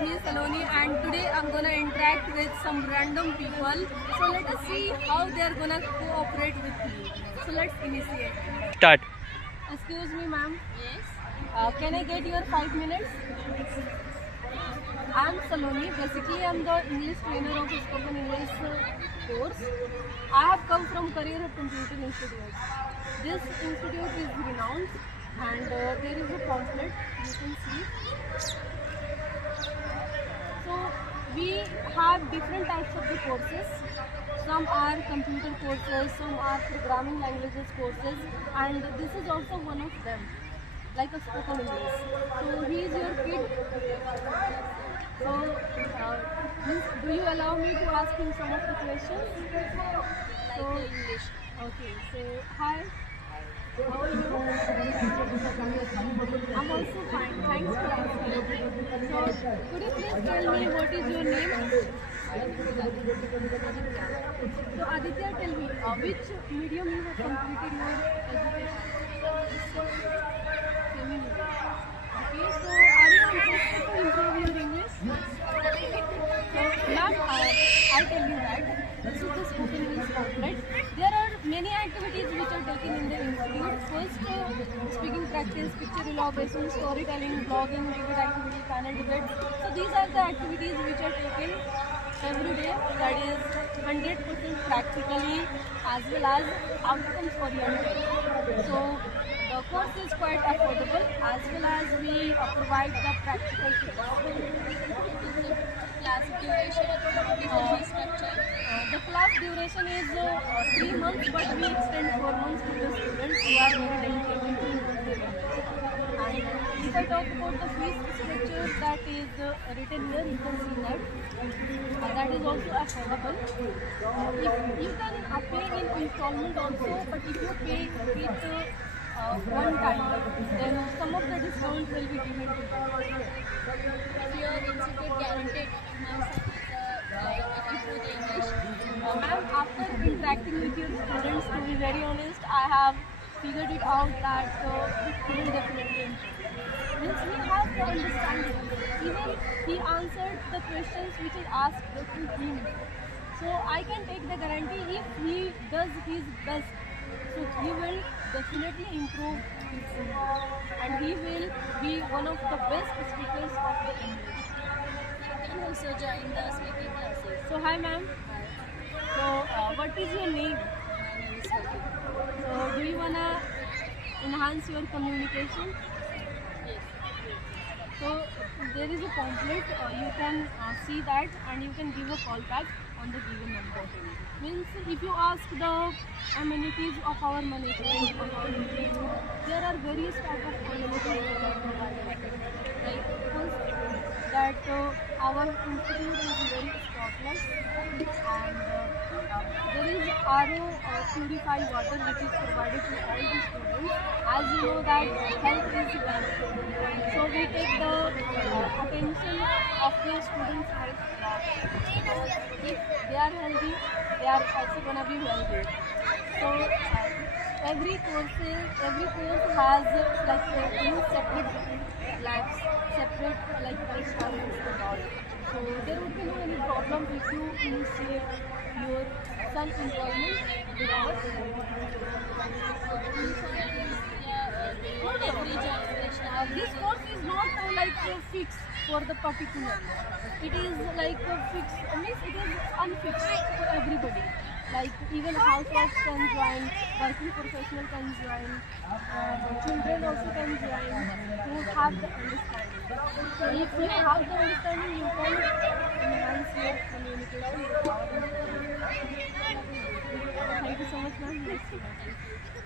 me Saloni, and today I'm gonna interact with some random people. So let us see how they are gonna cooperate with me. So let's initiate. Start. Excuse me, ma'am. Yes. Can I get your 5 minutes? I'm Saloni. Basically, I'm the English trainer of spoken English course. I have come from Career Hub Computer Institute. This institute is renowned, and there is a pamphlet you can see. So we have different types of the courses. Some are computer courses, some are programming languages courses, and this is also one of them, like a spoken English. So he is your kid. So do you allow me to ask him some of the questions? Like So, the English. okay, so hi. How are you? I'm also fine. Thanks for asking. So, could you please tell me what is your name? So, Aditya, tell me which medium you have completed your education? Semi-medium. Okay, so are you interested to improve your English? So, ma'am, I'll tell you that this is the spoken English pamphlet. There are many activities which are taken in the institute. First, speaking practice, picture elaboration, storytelling, blogging, debate activity, panel debate. So these are the activities which are taken every day. That is 100% practically as well as outcomes oriented. So the course is quite affordable as well as we provide the practical tips. Class duration, what is the fee structure? The class duration is 3 months, but we extend 4 months to the students who are very dedicated to improve their English. And if I talk about the fees structure that is written here, you can see that. That is also affordable. If you can pay in installment also, but if you pay with one time, then some of the discount will be given to you. Your institute guaranteed enhance improve the English. Ma'am, after interacting with your students, to be very honest, I have figured it out that the student definitely improved. Means he has the understanding. Even he answered the questions which is asked to him. So I can take the guarantee if he does his best, so he will definitely improve his English, and he will be one of the best speakers of the English. You can also join the speaking classes. So hi ma'am. So what is your name? My name is Swati. So do you wanna enhance your communication? Yes. So there is a pamphlet. You can see that, and you can give a call back on the given number. Means if you ask the amenities of our management, of our institute, there are various type of amenities that are provided. Like first, that our institute is very spotless, and there is RO purified water which is provided to all the students. As you know that health is wealth, so we take the attention of the students' health lot, because if they are healthy, they are also gonna be healthy. So every course has like separate labs, separate like experiments and all. So there would be no any problem if you initiate your son enrollment with us. Every generation. This course is not like fixed for the particular. It is like fixed, means it is unfixed for everybody. Like even housewives can join, working professional can join, children also can join who have the understanding. So if you have the understanding, you can enhance your communication with our institute. Thank you so much, ma'am. Nice to meet you.